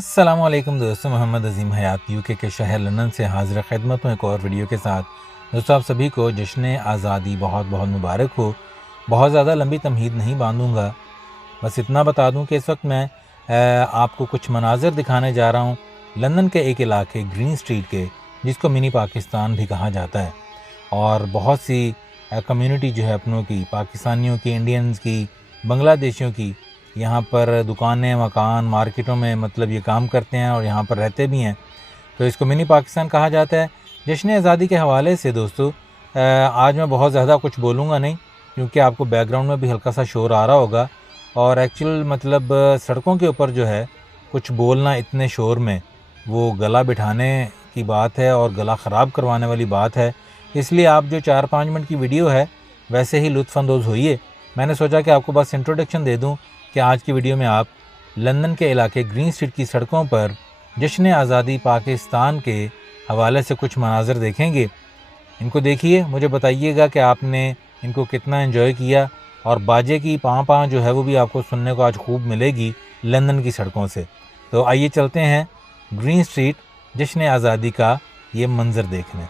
अस्सलामुअलैकुम दोस्तों, मोहम्मद अज़ीम हयात यूके के शहर लंदन से हाज़िर ख़िदमत हूँ एक और वीडियो के साथ। दोस्तों, आप सभी को जश्न आज़ादी बहुत बहुत मुबारक हो। बहुत ज़्यादा लंबी तमहीद नहीं बांधूँगा, बस इतना बता दूँ कि इस वक्त मैं आपको कुछ मनाज़र दिखाने जा रहा हूँ लंदन के एक इलाके ग्रीन स्ट्रीट के, जिसको मिनी पाकिस्तान भी कहा जाता है। और बहुत सी कम्युनिटी जो है अपनों की, पाकिस्तानियों की, इंडियंस की, बांग्लादेशियों की, यहाँ पर दुकानें, मकान, मार्केटों में मतलब ये काम करते हैं और यहाँ पर रहते भी हैं। तो इसको मिनी पाकिस्तान कहा जाता है। जश्न आज़ादी के हवाले से दोस्तों आज मैं बहुत ज़्यादा कुछ बोलूँगा नहीं, क्योंकि आपको बैकग्राउंड में भी हल्का सा शोर आ रहा होगा। और एक्चुअल मतलब सड़कों के ऊपर जो है कुछ बोलना इतने शोर में वो गला बिठाने की बात है और गला ख़राब करवाने वाली बात है। इसलिए आप जो 4-5 मिनट की वीडियो है वैसे ही लुत्फ़अंदोज़ होइए। मैंने सोचा कि आपको बस इंट्रोडक्शन दे दूं कि आज की वीडियो में आप लंदन के इलाके ग्रीन स्ट्रीट की सड़कों पर जश्न आज़ादी पाकिस्तान के हवाले से कुछ मनाज़र देखेंगे। इनको देखिए, मुझे बताइएगा कि आपने इनको कितना एंजॉय किया। और बाजे की पाँ जो है वो भी आपको सुनने को आज खूब मिलेगी लंदन की सड़कों से। तो आइए चलते हैं ग्रीन स्ट्रीट जश्न आज़ादी का ये मंज़र देखने।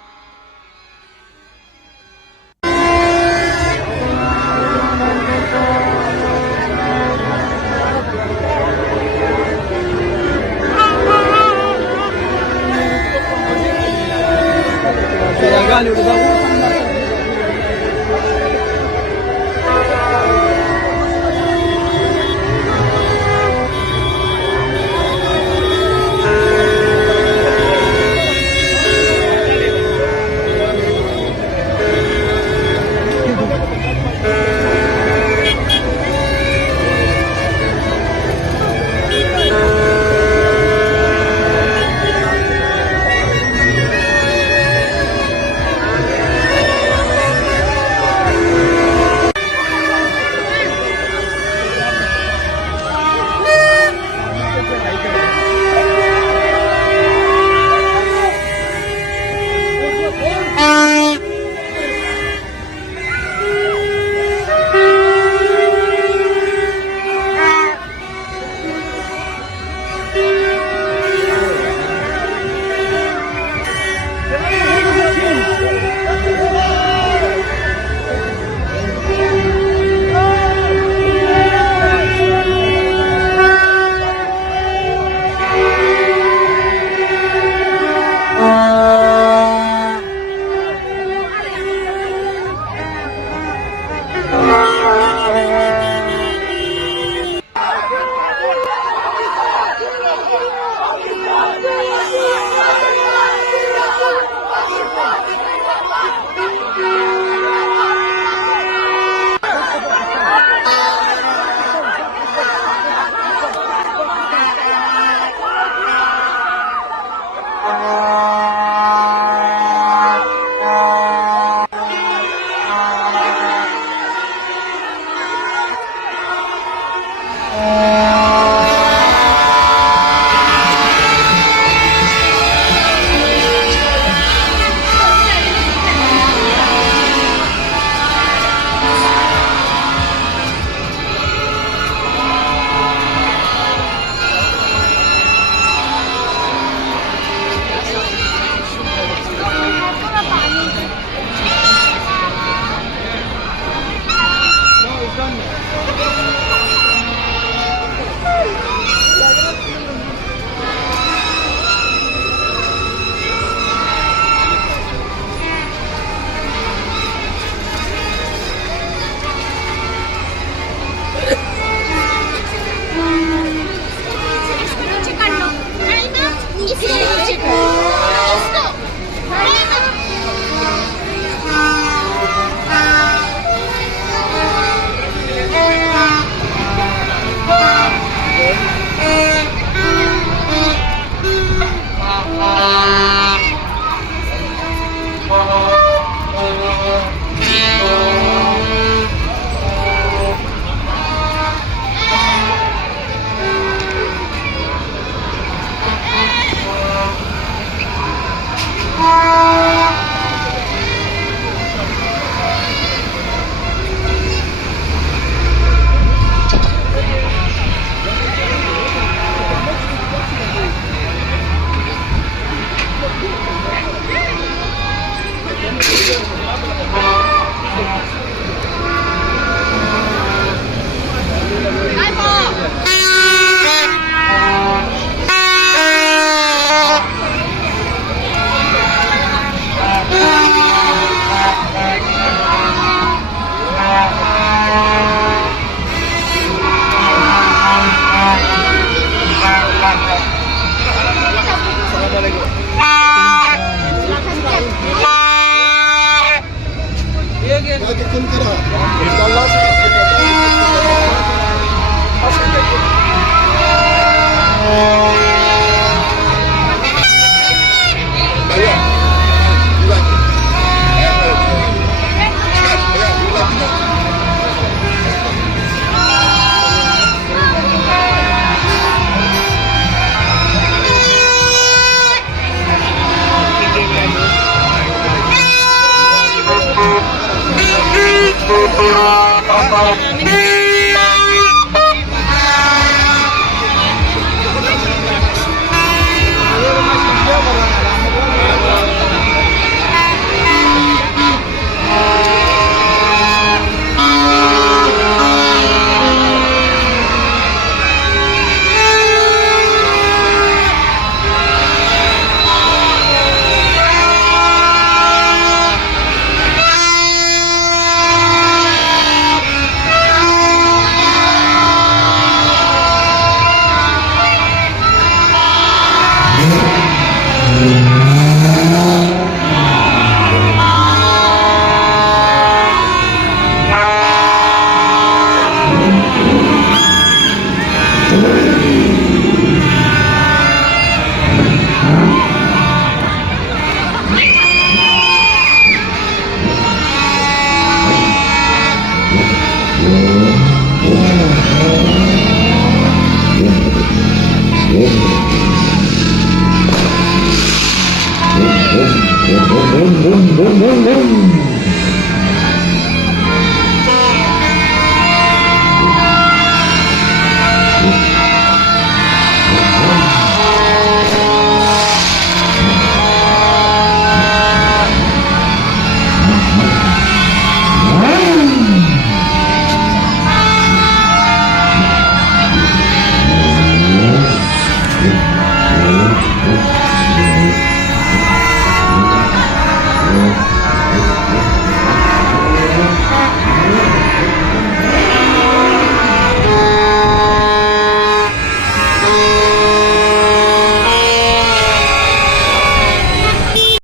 Apa